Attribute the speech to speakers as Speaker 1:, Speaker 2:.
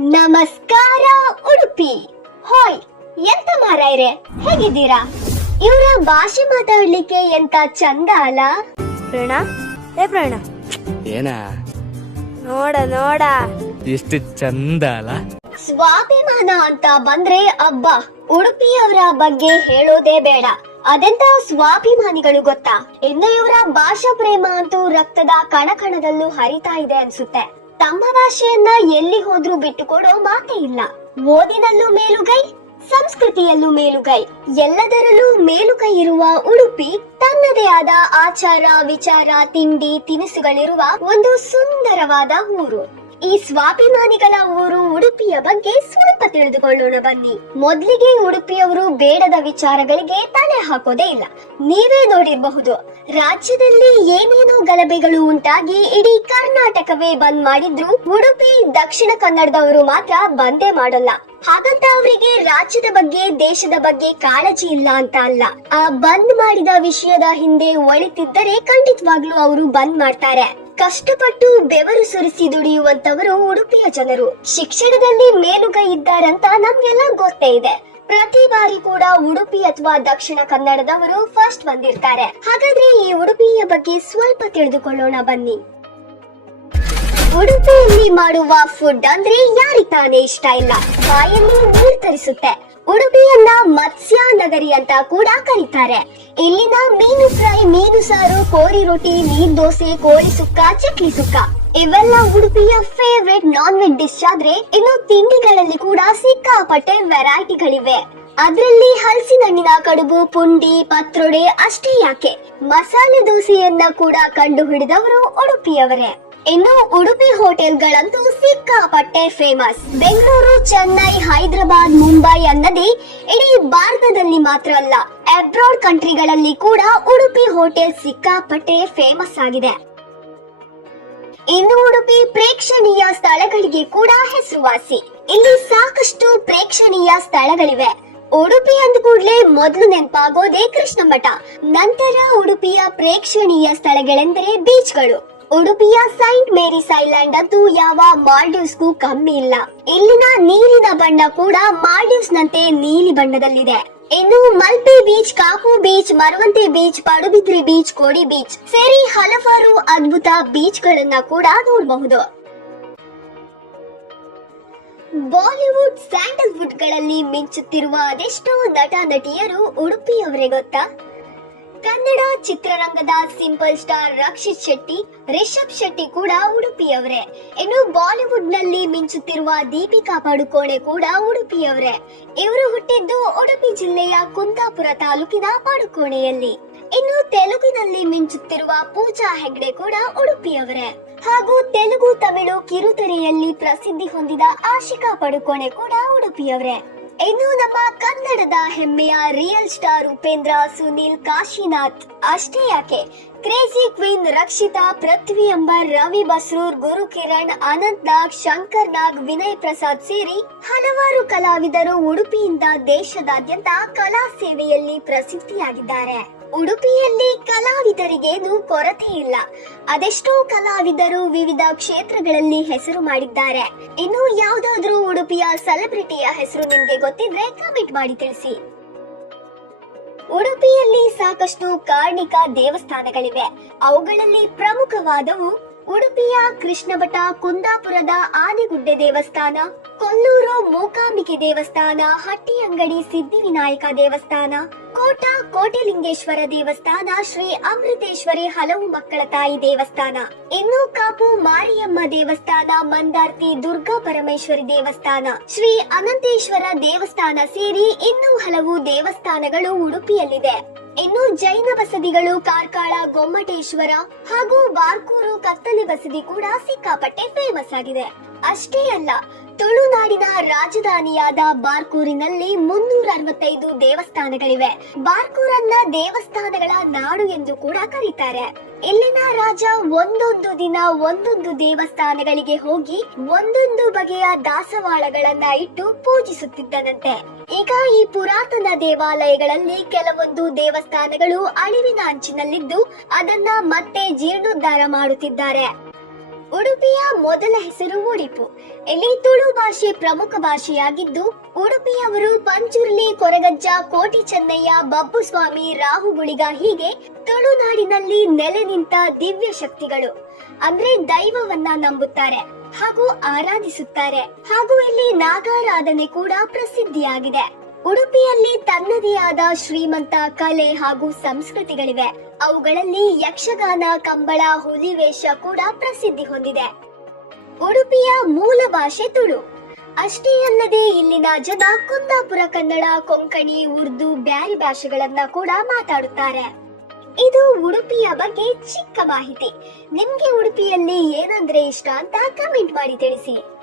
Speaker 1: ನಮಸ್ಕಾರ ಉಡುಪಿ. ಹೋಯ್ ಎಂತ ಮಾರಾಯ್ರೆ? ಹೇಗಿದ್ದೀರಾ? ಇವರ ಭಾಷೆ ಮಾತಾಡ್ಲಿಕ್ಕೆ ಎಂತ ಚಂದ ಅಲ್ಲ?
Speaker 2: ಪ್ರಣ? ಏ ಪ್ರೇಣ.
Speaker 3: ಏನಾ?
Speaker 2: ನೋಡ ನೋಡ.
Speaker 3: ಎಷ್ಟು ಚಂದ ಅಲ್ಲ?
Speaker 1: ಸ್ವಾಭಿಮಾನ ಅಂತ ಬಂದ್ರೆ ಅಬ್ಬ ಉಡುಪಿಯವರ ಬಗ್ಗೆ ಹೇಳೋದೇ ಬೇಡ. ಅದೆಂತ ಸ್ವಾಭಿಮಾನಿಗಳು ಗೊತ್ತಾ? ಇನ್ನು ಇವರ ಭಾಷಾ ಪ್ರೇಮ ಅಂತೂ ರಕ್ತದ ಕಣಕಣದಲ್ಲೂ ಹರಿತಾ ಇದೆ ಅನ್ಸುತ್ತೆ. ತಮ್ಮ ಭಾಷೆಯನ್ನ ಎಲ್ಲಿ ಹೋದ್ರೂ ಬಿಟ್ಟುಕೊಡೋ ಮಾತೇ ಇಲ್ಲ. ಓದಿನಲ್ಲೂ ಮೇಲುಗೈ, ಸಂಸ್ಕೃತಿಯಲ್ಲೂ ಮೇಲುಗೈ. ಎಲ್ಲದರಲ್ಲೂ ಮೇಲುಗೈ ಇರುವ ಉಡುಪಿ, ತನ್ನದೇ ಆದ ಆಚಾರ, ವಿಚಾರ, ತಿಂಡಿ, ತಿನಿಸುಗಳಿರುವ ಒಂದು ಸುಂದರವಾದ ಊರು. ಈ ಸ್ವಾಭಿಮಾನಿಗಳ ಊರು ಉಡುಪಿಯ ಬಗ್ಗೆ ಸ್ವಲ್ಪ ತಿಳಿದುಕೊಳ್ಳೋಣ ಬನ್ನಿ. ಮೊದಲಿಗೆ ಉಡುಪಿಯವರು ಬೇಡದ ವಿಚಾರಗಳಿಗೆ ತಲೆ ಹಾಕೋದೇ ಇಲ್ಲ. ನೀವೇ ನೋಡಿರಬಹುದು. ರಾಜ್ಯದಲ್ಲಿ ಏನೇನೋ ಗಲಭೆಗಳು ಉಂಟಾಗಿ ಇಡೀ ಕರ್ನಾಟಕವೇ ಬಂದ್ ಮಾಡಿದ್ರು, ಉಡುಪಿ, ದಕ್ಷಿಣ ಕನ್ನಡದವರು ಮಾತ್ರ ಬಂದೇ ಮಾಡಲ್ಲ. ಹಾಗಂತ ಅವರಿಗೆ ರಾಜ್ಯದ ಬಗ್ಗೆ, ದೇಶದ ಬಗ್ಗೆ ಕಾಳಜಿ ಇಲ್ಲ ಅಂತ ಅಲ್ಲ. ಆ ಬಂದ್ ಮಾಡಿದ ವಿಷಯದ ಹಿಂದೆ ಒಳಿತಿದ್ದರೆ ಖಂಡಿತವಾಗ್ಲೂ ಅವರು ಬಂದ್ ಮಾಡ್ತಾರೆ. ಕಷ್ಟಪಟ್ಟು ಬೆವರು ಸುರಿಸಿ ದುಡಿಯುವಂತವರು ಉಡುಪಿಯ ಜನರು. ಶಿಕ್ಷಣದಲ್ಲಿ ಮೇಲುಗೈ ಇದ್ದಾರಂತ ನಮ್ಗೆಲ್ಲ ಗೊತ್ತೇ ಇದೆ. ಪ್ರತಿ ಬಾರಿ ಕೂಡ ಉಡುಪಿ ಅಥವಾ ದಕ್ಷಿಣ ಕನ್ನಡದವರು ಫಸ್ಟ್ ಬಂದಿರ್ತಾರೆ. ಹಾಗಾದ್ರೆ ಈ ಉಡುಪಿಯ ಬಗ್ಗೆ ಸ್ವಲ್ಪ ತಿಳಿದುಕೊಳ್ಳೋಣ ಬನ್ನಿ. ಉಡುಪಿಯಲ್ಲಿ ಮಾಡುವ ಫುಡ್ ಅಂದ್ರೆ ಯಾರಿಗ್ ತಾನೇ ಇಷ್ಟ ಇಲ್ಲ? ಬಾಯಲ್ಲಿ ನೀರ್ ತರಿಸುತ್ತೆ. ಉಡುಪಿಯನ್ನ ಮತ್ಸ್ಯ ನಗರಿ ಅಂತ ಕೂಡ ಕರೀತಾರೆ. ಇಲ್ಲಿನ ಮೀನು ಫ್ರೈ, ಮೀನು ಸಾರು ಕೋರಿ ರೊಟ್ಟಿ, ಮೀನ್ ದೋಸೆ, ಕೋಳಿ ಸುಕ್ಕ, ಚಕ್ಲಿ ಸುಕ್ಕ. ಇವೆಲ್ಲ ಉಡುಪಿಯ ಫೇವ್ರೆಟ್ ನಾನ್ ವೆಜ್ ಡಿಶ್ ಆದ್ರೆ ಇನ್ನು ತಿಂಡಿಗಳಲ್ಲಿ ಕೂಡ ಸಿಕ್ಕಾಪಟ್ಟೆ ವೆರೈಟಿಗಳಿವೆ. ಅದರಲ್ಲಿ ಹಲಸಿನಣ್ಣಿನ ಕಡುಬು, ಪುಂಡಿ, ಪತ್ರೊಡೆ ಅಷ್ಟೇ ಯಾಕೆ? ಮಸಾಲೆ ದೋಸೆಯನ್ನ ಕೂಡ ಕಂಡು ಹಿಡಿದವರು ಉಡುಪಿಯವರೇ. ಇನ್ನು ಉಡುಪಿ ಹೋಟೆಲ್ಗಳಂತೂ ಸಿಕ್ಕಾಪಟ್ಟೆ ಫೇಮಸ್ ಬೆಂಗಳೂರು, ಚೆನ್ನೈ, ಹೈದರಾಬಾದ್, ಮುಂಬೈ ಅನ್ನದೇ ಇಡೀ ಭಾರತದಲ್ಲಿ ಮಾತ್ರ ಅಲ್ಲ ಅಬ್ರಾಡ್ ಕಂಟ್ರಿಗಳಲ್ಲಿ ಕೂಡ ಉಡುಪಿ ಹೋಟೆಲ್ ಸಿಕ್ಕಾಪಟ್ಟೆ ಫೇಮಸ್ ಆಗಿದೆ. ಇನ್ನು ಉಡುಪಿ ಪ್ರೇಕ್ಷಣೀಯ ಸ್ಥಳಗಳಿಗೆ ಕೂಡ ಹೆಸರುವಾಸಿ. ಇಲ್ಲಿ ಸಾಕಷ್ಟು ಪ್ರೇಕ್ಷಣೀಯ ಸ್ಥಳಗಳಿವೆ. ಉಡುಪಿ ಅಂದ ಕೂಡಲೇ ಮೊದಲು ನೆನಪಾಗೋದೇ ಕೃಷ್ಣ ಮಠ ನಂತರ ಉಡುಪಿಯ ಪ್ರೇಕ್ಷಣೀಯ ಸ್ಥಳಗಳೆಂದರೆ ಬೀಚ್ಗಳು. ಉಡುಪಿಯ ಸೈಂಟ್ ಮೇರಿಸ್ ಐಲ್ಯಾಂಡ್ ಅಂತೂ ಯಾವ ಮಾಲ್ಡೀವ್ಸ್ಗೂ ಕಮ್ಮಿ ಇಲ್ಲ. ಇಲ್ಲಿನ ನೀರಿನ ಬಣ್ಣ ಕೂಡ ಮಾಲ್ಡೀವ್ಸ್ ನಂತೆ ನೀಲಿ ಬಣ್ಣದಲ್ಲಿದೆ. ಇನ್ನು Malpe beach, Kapu beach, Maravanthe beach, Padubidri beach, Kodi beach ಸೇರಿ ಹಲವಾರು ಅದ್ಭುತ ಬೀಚ್ ಗಳನ್ನ ಕೂಡ ನೋಡಬಹುದು. ಬಾಲಿವುಡ್ ಸ್ಯಾಂಡಲ್ವುಡ್ಗಳಲ್ಲಿ ಮಿಂಚುತ್ತಿರುವ ಅದೆಷ್ಟೋ ನಟ ನಟಿಯರು ಉಡುಪಿಯವರೇ ಗೊತ್ತಾ? ಕನ್ನಡ ಚಿತ್ರರಂಗದ ಸಿಂಪಲ್ ಸ್ಟಾರ್ ರಕ್ಷಿತ್ ಶೆಟ್ಟಿ, ರಿಷಬ್ ಶೆಟ್ಟಿ ಕೂಡ ಉಡುಪಿಯವರೇ. ಇನ್ನು ಬಾಲಿವುಡ್ನಲ್ಲಿ ಮಿಂಚುತ್ತಿರುವ ದೀಪಿಕಾ ಪಡುಕೋಣೆ ಕೂಡ ಉಡುಪಿಯವರೇ. ಇವರು ಹುಟ್ಟಿದ್ದು ಉಡುಪಿ ಜಿಲ್ಲೆಯ ಕುಂದಾಪುರ ತಾಲೂಕಿನ ಪಡುಕೋಣೆಯಲ್ಲಿ. ಇನ್ನು ತೆಲುಗಿನಲ್ಲಿ ಮಿಂಚುತ್ತಿರುವ ಪೂಜಾ ಹೆಗ್ಡೆ ಕೂಡ ಉಡುಪಿಯವರೇ. ಹಾಗೂ ತೆಲುಗು ತಮಿಳು ಕಿರುತೆರೆಯಲ್ಲಿ ಪ್ರಸಿದ್ಧಿ ಹೊಂದಿದ ಆಶಿಕಾ ಪಡುಕೋಣೆ ಕೂಡ ಉಡುಪಿಯವರೇ. ಇನ್ನು ನಮ್ಮ ಕನ್ನಡದ ಹೆಮ್ಮೆಯ ರಿಯಲ್ ಸ್ಟಾರ್ ಉಪೇಂದ್ರ ಸುನೀಲ್ ಕಾಶಿನಾಥ್. ಅಷ್ಟೇ ಯಾಕೆ? ಕ್ರೇಜಿ ಕ್ವೀನ್ ರಕ್ಷಿತಾ, ಪೃಥ್ವಿ ಅಂಬರ್ ರವಿ ಬಸ್ರೂರ್, ಗುರು ಕಿರಣ್, ಅನಂತ್ ನಾಗ್, ಶಂಕರ್ ನಾಗ್, ವಿನಯ್ ಪ್ರಸಾದ್ ಸೇರಿ ಹಲವಾರು ಕಲಾವಿದರು ಉಡುಪಿಯಿಂದ ದೇಶದಾದ್ಯಂತ ಕಲಾ ಸೇವೆಯಲ್ಲಿ ಪ್ರಸಿದ್ಧಿಯಾಗಿದ್ದಾರೆ. ಉಡುಪಿಯಲ್ಲಿ ಕಲಾವಿದರಿಗೇನು ಕೊರತೆ ಇಲ್ಲ. ಅದೆಷ್ಟೋ ಕಲಾವಿದರು ವಿವಿಧ ಕ್ಷೇತ್ರಗಳಲ್ಲಿ ಹೆಸರು ಮಾಡಿದ್ದಾರೆ. ಇನ್ನು ಯಾವ್ದಾದ್ರೂ ಉಡುಪಿಯ ಸೆಲೆಬ್ರಿಟಿಯ ಹೆಸರು ನಿಮ್ಗೆ ಗೊತ್ತಿದ್ರೆ ಕಮೆಂಟ್ ಮಾಡಿ ತಿಳಿಸಿ. ಉಡುಪಿಯಲ್ಲಿ ಸಾಕಷ್ಟು ಕಾರ್ಣಿಕ ದೇವಸ್ಥಾನಗಳಿವೆ. ಅವುಗಳಲ್ಲಿ ಪ್ರಮುಖವಾದವು ಉಡುಪಿಯ ಕೃಷ್ಣಭಟ ಕುಂದಾಪುರದ ಆನೆಗುಡ್ಡೆ ದೇವಸ್ಥಾನ, ಕೊಲ್ಲೂರು ಮೂಕಾಂಬಿಕೆ ದೇವಸ್ಥಾನ, ಹಟ್ಟಿಯಂಗಡಿ ಸಿದ್ಧಿವಿನಾಯಕ ದೇವಸ್ಥಾನ, ಕೋಟ ಕೋಟೆಲಿಂಗೇಶ್ವರ ದೇವಸ್ಥಾನ, ಶ್ರೀ ಅಮೃತೇಶ್ವರಿ ಹಲವು ಮಕ್ಕಳ ತಾಯಿ ದೇವಸ್ಥಾನ, ಇನ್ನು ಕಾಪು ಮಾರಿಯಮ್ಮ ದೇವಸ್ಥಾನ, ಮಂದಾರ್ತಿ ದುರ್ಗಾ ಪರಮೇಶ್ವರಿ ದೇವಸ್ಥಾನ, ಶ್ರೀ ಅನಂತೇಶ್ವರ ದೇವಸ್ಥಾನ ಸೇರಿ ಇನ್ನೂ ಹಲವು ದೇವಸ್ಥಾನಗಳು ಉಡುಪಿಯಲ್ಲಿದೆ. ಇನ್ನು ಜೈನ ಬಸದಿಗಳು ಕಾರ್ಕಳ, ಗೊಮ್ಮಟೇಶ್ವರ ಹಾಗೂ ಬಾರ್ಕೂರು ಕತ್ತಲೆ ಬಸದಿ ಕೂಡ ಸಿಕ್ಕಾಪಟ್ಟೆ ಫೇಮಸ್ ಆಗಿದೆ. ಅಷ್ಟೇ ಅಲ್ಲ ತುಳುನಾಡಿನ ರಾಜಧಾನಿಯಾದ ಬಾರ್ಕೂರಿನಲ್ಲಿ ಮುನ್ನೂರ ಅರವತ್ತೈದು ದೇವಸ್ಥಾನಗಳಿವೆ. ಬಾರ್ಕೂರನ್ನ ದೇವಸ್ಥಾನಗಳ ನಾಡು ಎಂದು ಕೂಡ ಕರೀತಾರೆ. ಇಲ್ಲಿನ ರಾಜ ಒಂದೊಂದು ದಿನ ಒಂದೊಂದು ದೇವಸ್ಥಾನಗಳಿಗೆ ಹೋಗಿ ಒಂದೊಂದು ಬಗೆಯ ದಾಸವಾಳಗಳನ್ನ ಇಟ್ಟು ಪೂಜಿಸುತ್ತಿದ್ದನಂತೆ. ಈಗ ಈ ಪುರಾತನ ದೇವಾಲಯಗಳಲ್ಲಿ ಕೆಲವೊಂದು ದೇವಸ್ಥಾನಗಳು ಅಳಿವಿನ ಅಂಚಿನಲ್ಲಿದ್ದು ಅದನ್ನ ಮತ್ತೆ ಜೀರ್ಣೋದ್ಧಾರ ಮಾಡುತ್ತಿದ್ದಾರೆ. ಉಡುಪಿಯ ಮೊದಲ ಹೆಸರು ಉಡಿಪು. ಇಲ್ಲಿ ತುಳು ಭಾಷೆ ಪ್ರಮುಖ ಭಾಷೆಯಾಗಿದ್ದು, ಉಡುಪಿಯವರು ಪಂಚುರ್ಲಿ, ಕೊರಗಜ್ಜ, ಕೋಟಿ ಚೆನ್ನಯ್ಯ, ಬಬ್ಬು ಸ್ವಾಮಿ ರಾಹುಗುಳಿಗ ಹೀಗೆ ತುಳುನಾಡಿನಲ್ಲಿ ನೆಲೆ ನಿಂತ ದಿವ್ಯ ಶಕ್ತಿಗಳು. ಅಂದ್ರೆ ದೈವವನ್ನ ನಂಬುತ್ತಾರೆ ಹಾಗೂ ಆರಾಧಿಸುತ್ತಾರೆ. ಹಾಗೂ ಇಲ್ಲಿ ನಾಗಾರಾಧನೆ ಕೂಡ ಪ್ರಸಿದ್ಧಿಯಾಗಿದೆ. ಉಡುಪಿಯಲ್ಲಿ ತನ್ನದೇ ಆದ ಶ್ರೀಮಂತ ಕಲೆ ಹಾಗೂ ಸಂಸ್ಕೃತಿಗಳಿವೆ. ಅವುಗಳಲ್ಲಿ ಯಕ್ಷಗಾನ, ಕಂಬಳ ಹುಲಿವೇಷ ಕೂಡ ಪ್ರಸಿದ್ಧಿ ಹೊಂದಿದೆ. ಉಡುಪಿಯ ಮೂಲ ಭಾಷೆ ತುಳು. ಅಷ್ಟೇ ಅಲ್ಲದೆ ಇಲ್ಲಿನ ಜನ ಕುಂದಾಪುರ, ಕನ್ನಡ, ಕೊಂಕಣಿ, ಉರ್ದು, ಬ್ಯಾರಿ ಭಾಷೆಗಳನ್ನ ಕೂಡ ಮಾತಾಡುತ್ತಾರೆ. ಇದು ಉಡುಪಿಯ ಬಗ್ಗೆ ಚಿಕ್ಕ ಮಾಹಿತಿ. ನಿಮ್ಗೆ ಉಡುಪಿಯಲ್ಲಿ ಏನಂದ್ರೆ ಇಷ್ಟ ಅಂತ ಕಮೆಂಟ್ ಮಾಡಿ ತಿಳಿಸಿ.